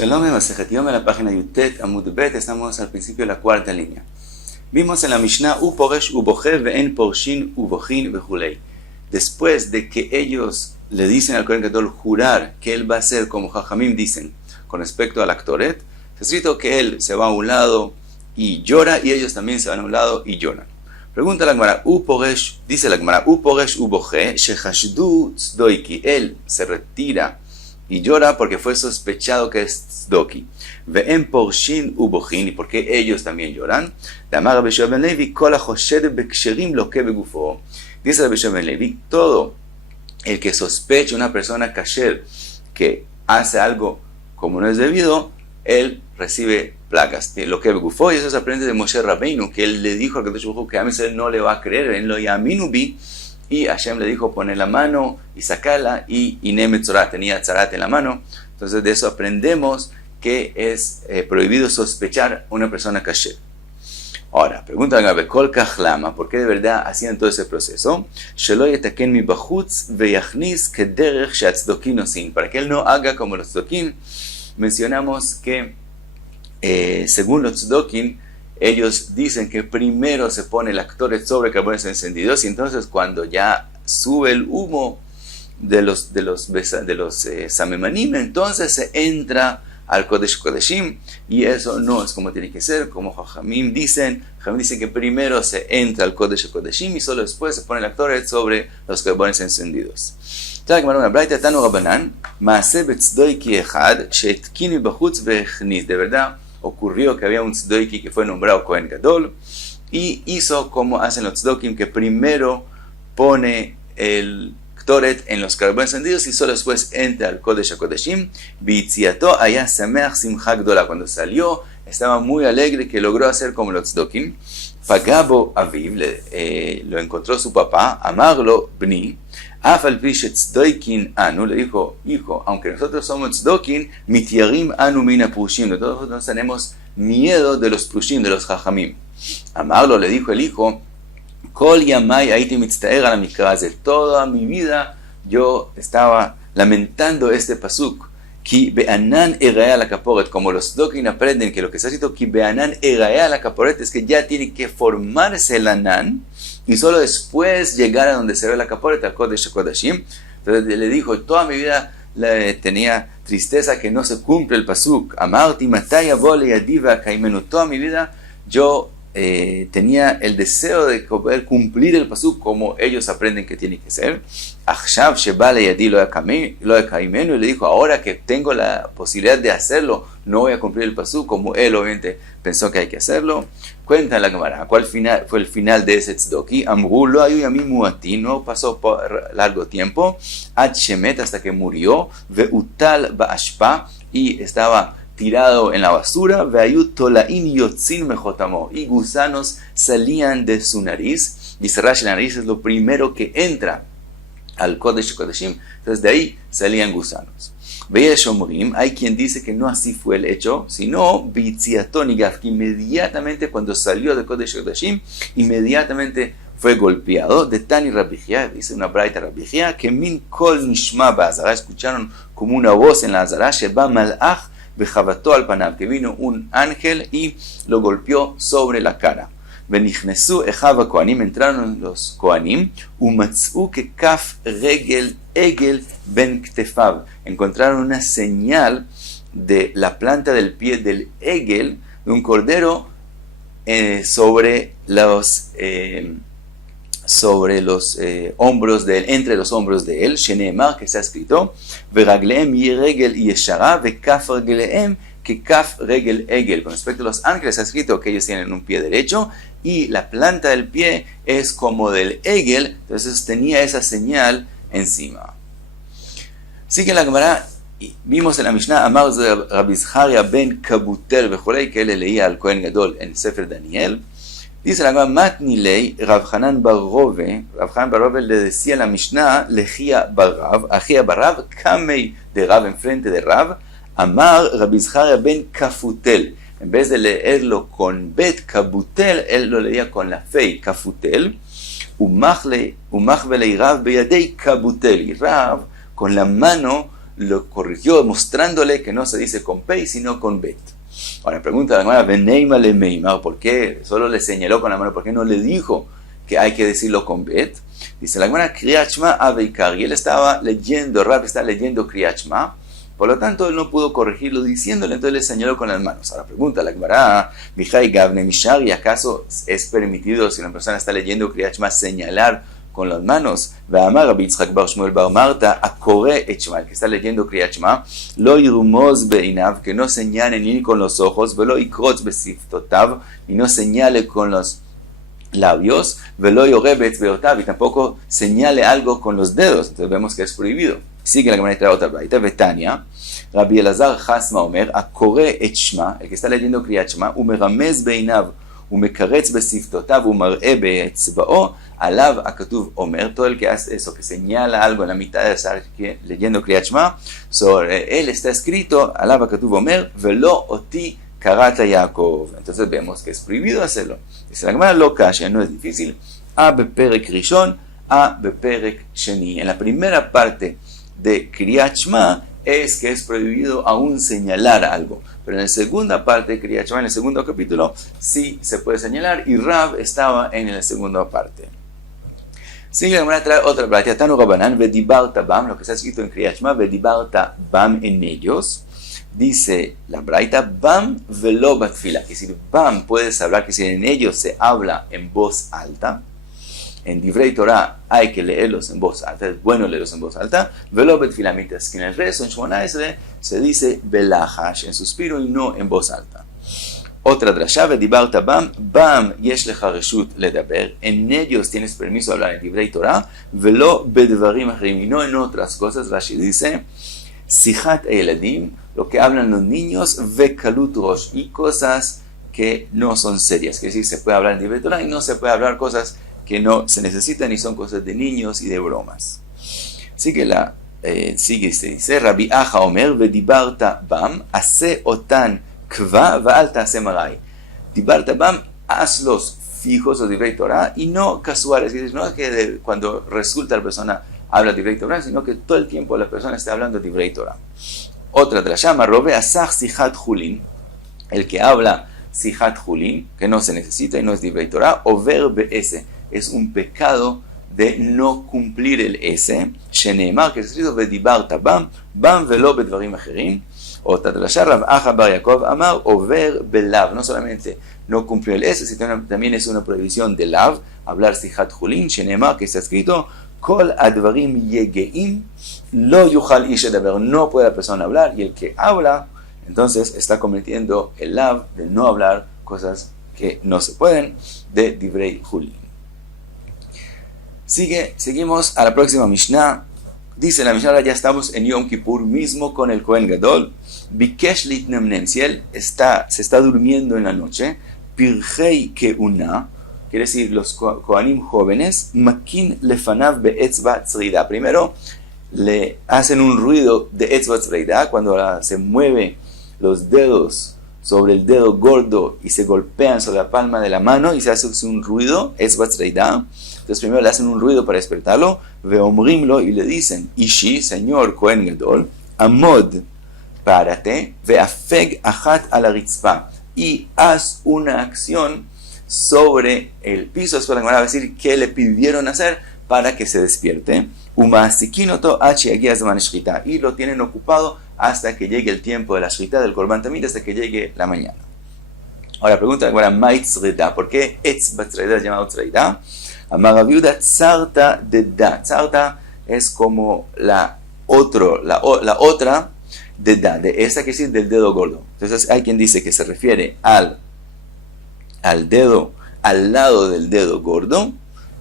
Shalom en Masejet Yom, en la página Yutet Amud Bet, estamos al principio de la cuarta línea. Vimos en la Mishnah, Poresh uboche ve'en porshin ubochin vejulei. Después de que ellos le dicen al Kohen Gadol jurar que él va a ser como Jajamim dicen con respecto al Aktoret, está escrito que él se va a un lado y llora y ellos también se van a un lado y lloran. Pregunta la Gemara, dice la Gemara, Poresh uboche shechashdu tzdoiki. Él se retira y llora porque fue sospechado que es tzdoki. Ve'en porshin ubochin, y porque ellos también lloran. Damar Rabbi Shua ben Levi, kol hachoshed beksherim loke begufo. Dice Rabbi Shua ben Levi, todo el que sospecha una persona kasher que hace algo como no es debido, él recibe plagas. Lo que begufo, y eso se aprende de Moshe Rabbeinu, que él le dijo al Kadosh Baruj Hu que a mí él no le va a creer, él lo yaminu bi. Y Hashem le dijo, pone la mano y sacala, y Inem Tzorah, tenía Tzarat en la mano. Entonces de eso aprendemos que es prohibido sospechar a una persona kasher. Ahora, pregunta a Gabe, Kol Kachlama, ¿por qué de verdad hacían todo ese proceso? Shelo yetaken mi bachutz veyachnis kederech sheatzdokin osin, para que él no haga como los tzdokin. Mencionamos que según los tzdokin, ellos dicen que primero se pone el Aktoret sobre carbones encendidos y entonces cuando ya sube el humo de los samemanim, entonces se entra al Kodesh Kodeshim, y eso no es como tiene que ser, como Jajamim dicen que primero se entra al Kodesh Kodeshim y solo después se pone el Aktoret sobre los carbones encendidos. De verdad, ocurrió que había un tzdoiki que fue nombrado Kohen Gadol y hizo como hacen los tzdokim, que primero pone el Ktoret en los carbones encendidos y solo después entra al Kodesh HaKodeshim. B'yitziato haya sameach simcha gdola. Cuando salió estaba muy alegre que logró hacer como los tzdokim. Pagabo aviv, lo encontró su papá, amarlo bni. Afal pi shetzdoikin anu, le dijo, hijo, aunque nosotros somos tzdokin, mityarim anu mina prushim, nosotros tenemos miedo de los prushim, de los jajamim. Amarlo, le dijo el hijo, kol yamai aiti mitztaer ala mikraze, toda mi vida yo estaba lamentando este pasuk, ki be'anan eraea la kaporet, como los tzdokin aprenden que lo que está escrito, ki be'anan eraea la kaporet, es que ya tiene que formarse el anan, y solo después llegar a donde se ve la caporet, al Kodesh Kodashim. Entonces le dijo, toda mi vida tenía tristeza que no se cumple el pasuk. Amarti mataya vole yadiva kaimenu. Toda mi vida yo tenía el deseo de poder cumplir el pasuk como ellos aprenden que tiene que ser. Achshav shebale yadi lo kaimenu. Y le dijo, ahora que tengo la posibilidad de hacerlo, no voy a cumplir el pasuk como él obviamente pensó que hay que hacerlo. Cuenta la Gemara, ¿cuál fue el final de ese tzdoki? Amru lo ayu yamim muatin, no pasó por largo tiempo, ad shemet, hasta que murió, veutal ba'ashpa, y estaba tirado en la basura, ve'ayu tolain yotzin mejotamo, y gusanos salían de su nariz. Dice Rashi, la nariz es lo primero que entra al Kodesh Kodeshim, entonces de ahí salían gusanos. Hay quien dice que no así fue el hecho, sino que inmediatamente cuando salió de Kodesh Kodashim, inmediatamente fue golpeado. De Tani Rabijia, dice una braita Rabijia, que min kol nishma ba'azara, escucharon como una voz en la azara, sheba malach bejavató al panam, que vino un ángel y lo golpeó sobre la cara. Venichnesu echava koanim, entraron los koanim, umatzu que kaf regel egel ben ktefav, encontraron una señal de la planta del pie del egel, de un cordero, sobre los hombros de él, entre los hombros de él, sheneemar, que está escrito, veragleem yiregel yeshara, vekaf regleem, que kaf regel egel. Con respecto a los ángeles está escrito que ellos tienen un pie derecho y la planta del pie es como del egel, entonces tenía esa señal encima. Así que en la Gemara vimos en la Mishnah, Amar Rabbi Zcharia ben Kabutel vejolei, que él le leía al Kohen Gadol en Sefer Daniel. Dice la Gemara, Matnilei Rav Hanan bar Rove, Rav Hanan bar Rove le decía en la Mishnah, Lejia bar Rav, Ajia bar Rav, Kamei de Rav, enfrente de Rav, Amar Rabbi Zcharia ben Kafutel. En vez de leerlo con bet Kabutel, él lo leía con la fe, Kafutel. Umachvelei Rav beyadei Kabutel. Y Rav con la mano lo corrigió mostrándole que no se dice con Pei, sino con Bet. Ahora pregunta la Gemara, Veneima le meima, ¿por qué solo le señaló con la mano? ¿Por qué no le dijo que hay que decirlo con Bet? Dice la Gemara, Kriyat Shema Aveikar, y él estaba leyendo, Rab está leyendo Kriyat Shema, por lo tanto él no pudo corregirlo diciéndole, entonces le señaló con las manos. Ahora pregunta la Gemara, Mijai Gavne Mishar, ¿y acaso es permitido si una persona está leyendo Kriyat Shema señalar con las manos? Ve'amar Rabbi Yitzchak bar Shmuel bar Marta, akore et Shema, el que está leyendo Kriyat Shema, lo yirmoz beinav, que no señale ni con los ojos, velo ikrotz besiftotav, y no señale con los labios, velo yorebetz beotav, y tampoco señale algo con los dedos. Entonces vemos que es prohibido. Sigue la Gemara y trae otra braita, Betania, Rabbi Elazar Chasma Omer, akore et Shema, el que está leyendo Kriyat Shema, umeramez beinav, umekaretz besiftotav, umar'e be'etzba'o, alav akatuv Omer, todo el que hace eso, que señala algo en la mitad de estar leyendo Kriyat Shema, sobre él está escrito, alav akatuv Omer, velo oti karata Yaakov. Entonces vemos que es prohibido hacerlo. Dice la Gemara, lo kasha, no es difícil, a beperek rishon, a beperek sheni. En la primera parte de Kriyat Shema es que es prohibido aún señalar algo, pero en la segunda parte de Kriyat Shema, en el segundo capítulo, sí se puede señalar, y Rab estaba en la segunda parte. Sigue la Gemara, trae otra braita, Tanu Rabanan, Vedibarta Bam, lo que está escrito en Kriyat Shema, Vedibarta Bam en ellos. Dice la braita, Bam velo batfila, que si Bam puedes hablar, que si en ellos se habla en voz alta. En Divrei Torah hay que leerlos en voz alta, es bueno leerlos en voz alta. Velo betfila, mientras que en el resto, en Shmona Esrei, se dice belahash, en suspiro y no en voz alta. Otra drasha, Vedibarta Bam, Bam yesh lecha reshut ledaber, en ellos tienes permiso de hablar en Divrei Torah, velo bedvarim achrim, y no en otras cosas. Rashi dice, Sichat eeladim, lo que hablan los niños, vekalut rosh, y cosas que no son serias, que decir, se puede hablar en Divrei Torah y no se puede hablar cosas que no se necesitan y son cosas de niños y de bromas. Sigue se dice, Rabbi Acha Omer, Vedibarta Bam, Ase Otan Kva, Vaal Ta'ase Marai. Dibarta Bam, hazlos fijos o Divrei Torah y no casuales. Es decir, no es que cuando resulta la persona habla Divrei Torah, sino que todo el tiempo la persona está hablando Divrei Torah. Otra drashama, Robe Asach Sichat Julin, el que habla Sichat Julin, que no se necesita y no es Divrei Torah, Over Be'ese, es un pecado de no cumplir el S, Sheneemar, que es escrito Vedibarta Bam, Bam velo bedvarim acherim. Otra drasha, Rav Acha bar Yaakov Amar, Over Belav, no solamente no cumplió el S, sino también es una prohibición de Lav, hablar Sichat Julin, Sheneemar, que está escrito Kol advarim yegeim, lo yuchal ish edaber, no puede la persona hablar, y el que habla, entonces está cometiendo el Lav de no hablar cosas que no se pueden, de Divrei Julin. Seguimos a la próxima Mishnah. Dice la Mishnah, ya estamos en Yom Kippur mismo con el Kohen Gadol. Bikesh litnemnem, si él se está durmiendo en la noche, pirhei keuna, quiere decir los Kohanim jóvenes, makin lefanav be'etzba tzrida. Primero le hacen un ruido de etzba tzrida, cuando se mueve los dedos sobre el dedo gordo y se golpean sobre la palma de la mano y se hace un ruido, etzba tzrida. Entonces primero le hacen un ruido para despertarlo, veomrimlo, y le dicen, Ishi, señor Kohen Gadol, amod, párate, veafeg achat a la ritzpa, y haz una acción sobre el piso. Después la Gemara va a decir qué le pidieron hacer para que se despierte. Umasikinoto achi agia zman shchita, y lo tienen ocupado hasta que llegue el tiempo de la shchita del korban tamid, hasta que llegue la mañana. Ahora pregunta la Gemara, Mait tzrida, ¿por qué etzba tzrida es llamado tzrida? Amar Rav Yehuda, tzarta de da. Tzarta es como la otra de da, de esa que es del dedo gordo. Entonces hay quien dice que se refiere al dedo, al lado del dedo gordo,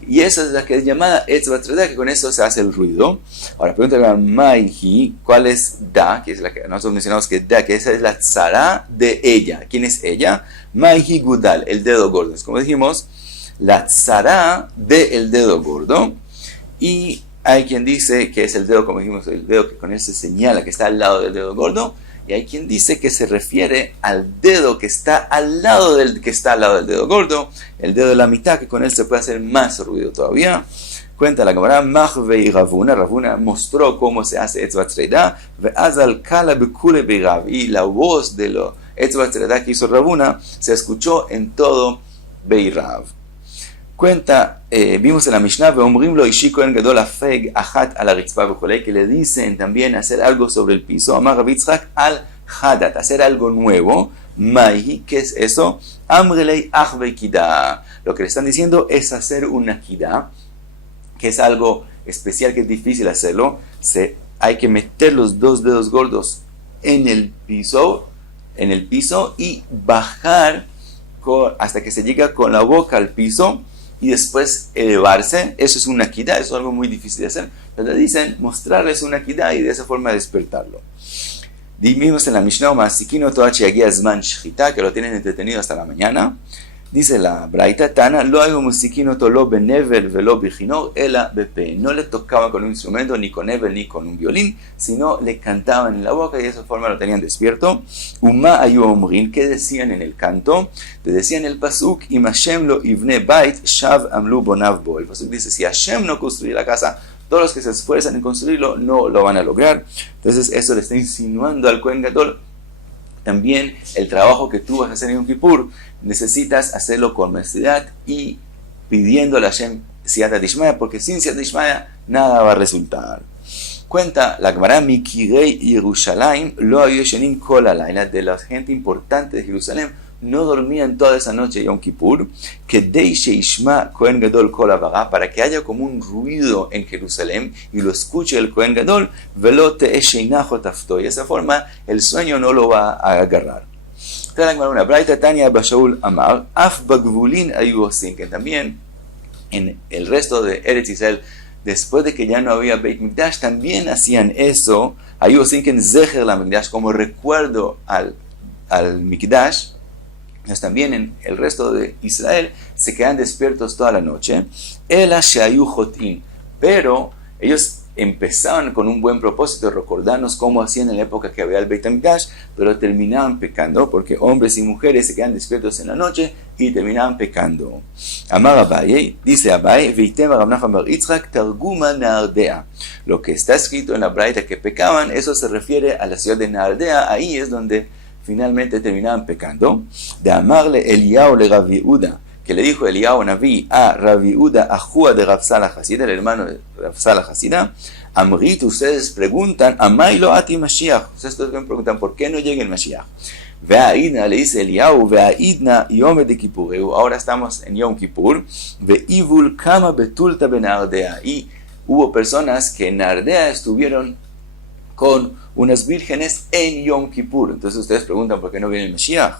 y esa es la que es llamada etzba tzrida, que con eso se hace el ruido. Ahora pregúntale a Maihi, ¿cuál es da? Que es la que nosotros mencionamos que da, que esa es la tzara de ella. ¿Quién es ella? Maihi Gudal, el dedo gordo. Es como dijimos, la tzara del dedo gordo, y hay quien dice que es el dedo, como dijimos, el dedo que con él se señala que está al lado del dedo gordo, y hay quien dice que se refiere al dedo que está al lado del dedo gordo, el dedo de la mitad, que con él se puede hacer más ruido todavía, Cuenta la Gemara, Machvei Ravuna, Ravuna mostró cómo se hace Etzvat Tzreida, Ve'azal Kala Bekule Beirav, y la voz de lo Etzvat Tzreida que hizo Ravuna se escuchó en todo Beirav. Cuenta, vimos en la Mishnah, Ve'omrim lo Ishi Kohen Gadol Afeg Achat al Aritzpa B'cholei, que le dicen también hacer algo sobre el piso, Amar Rav Yitzchak al Hadat, hacer algo nuevo. Mai, ¿qué es eso? Amrelei Achvei Kida. Lo que le están diciendo es hacer una Kida, que es algo especial, que es difícil hacerlo. Hay que meter los dos dedos gordos en el piso y bajar hasta que se llega con la boca al piso y después elevarse. Eso es una Kida, eso es algo muy difícil de hacer. Pero le dicen mostrarles una Kida y de esa forma despertarlo. Vimos en la Mishnah, Masikino Toachi Agia Zman Shchita, que lo tienen entretenido hasta la mañana. Dice la Braita Tana, lo hago Masikino Tolo benevel velo bijinor ela bepe. No le tocaban con un instrumento, ni con nevel, ni con un violín, sino le cantaban en la boca y de esa forma lo tenían despierto. Uma ayu omrin, ¿qué decían en el canto? Te decían el pasuk, Im Hashem lo ivne bait shav amlu bonav bo. El pasuk dice, si Hashem no construye la casa, todos los que se esfuerzan en construirlo no lo van a lograr. Entonces eso le está insinuando al Kohen Gadol. También el trabajo que tú vas a hacer en Yom Kippur, necesitas hacerlo con honestidad y pidiéndole a Hashem Siyata Dishmaya, porque sin Siyata Dishmaya nada va a resultar. Cuenta la Gemara, Mikirei Yerushalayim lo hayu yeshenim kol halayla, de la gente importante de Jerusalén, no dormían toda esa noche Yom Kippur, que Deishe Ishma Kohen Gadol Kol Avara, para que haya como un ruido en Jerusalén y lo escuche el Kohen Gadol, Velote Esheinajo Tafto, y de esa forma el sueño no lo va a agarrar. Trae una Braita Tania Bashaul Amar, Af Bagvulin Ayuosin, que también en el resto de Eretz Israel, después de que ya no había Beit Mikdash, también hacían eso, Ayuosin que en Zecher la Mikdash, como recuerdo al Mikdash. Entonces también en el resto de Israel se quedan despiertos toda la noche. Pero ellos empezaban con un buen propósito de recordarnos cómo hacían en la época que había el Beit HaMikdash, pero terminaban pecando porque hombres y mujeres se quedan despiertos en la noche y terminaban pecando. Amar Abaye, dice Abaye, Veitem Rav Nachman bar Yitzchak Targuma Nardea. Lo que está escrito en la Braita que pecaban, eso se refiere a la ciudad de Nardea. Ahí es donde finalmente terminaban pecando. De amarle Eliyahu le Rav Yehuda, que le dijo Eliyahu Naví a Rav Yehuda, ajúa de Rav Salah Hasida, el hermano de Rav Salah Hasida, Amrit, ustedes preguntan, Amay lo ati Mashiach, ustedes preguntan, ¿por qué no llega el Mashiach? Ve'aidna, le dice Eliyahu, Ve'aidna Yom de Kippur, ahora estamos en Yom Kippur, Ve'ivul kama betulta benardea, y hubo personas que en Nardea estuvieron con unas vírgenes en Yom Kippur. Entonces ustedes preguntan por qué no viene el Mashiach.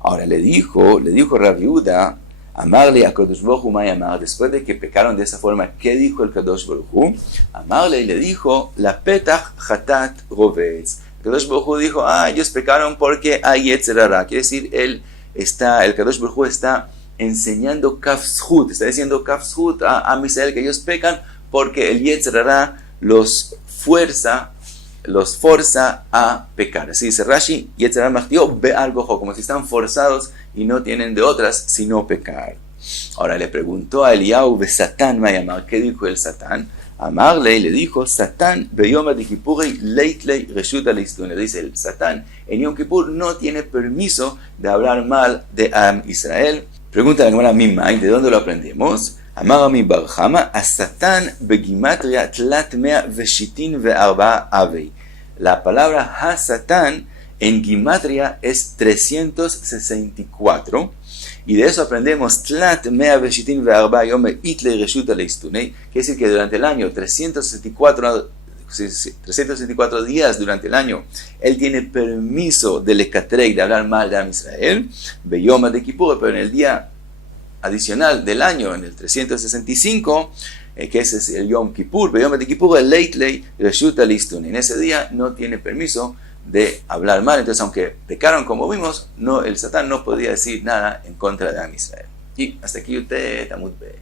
Ahora le dijo Rav Yehuda, amarle a Kadosh Baruj Hu may amar, después de que pecaron de esa forma, ¿qué dijo el Kadosh Baruj Hu? Amarle y le dijo, la petach hatat rovetz. El Kadosh Baruj Hu dijo, ellos pecaron porque hay Yetzer Hara. Quiere decir, el Kadosh Baruj Hu está enseñando Kafzhut, está diciendo Kafzhut a Israel que ellos pecan porque el Yetzer Hara los forza a pecar. Así dice Rashi, Yetzer Hara machtio be'al gojo, como si están forzados y no tienen de otras sino pecar. Ahora le preguntó a Eliyahu de Satán mayamar, ¿qué dijo el Satán? Amarle y le dijo, Satán beyom de Kippuri leitlei reshuta leistun. Le dice el Satán, en Yom Kippur no tiene permiso de hablar mal de Am Israel. Pregunta la Gemara Mimai, ¿de dónde lo aprendemos? Amarami Barjama, a Satán begimatria tlatmea veshitin ve'arba avei. La palabra ha-Satán en Gimatria es 364, y de eso aprendemos tlatmea veshitin ve'arba yome itle reshuta leistunei, quiere decir que durante el año 364 días durante el año, él tiene permiso de lecatrei, de hablar mal de Am Israel, beyoma de Kippur, pero en el día adicional del año, en el 365, que ese es el Yom Kippur, beyoma de Kippur, el leitlei reshuta leistunei. En ese día no tiene permiso de hablar mal, entonces aunque pecaron como vimos, el Satán no podía decir nada en contra de Am Israel. Y hasta aquí usted, Tamut Be.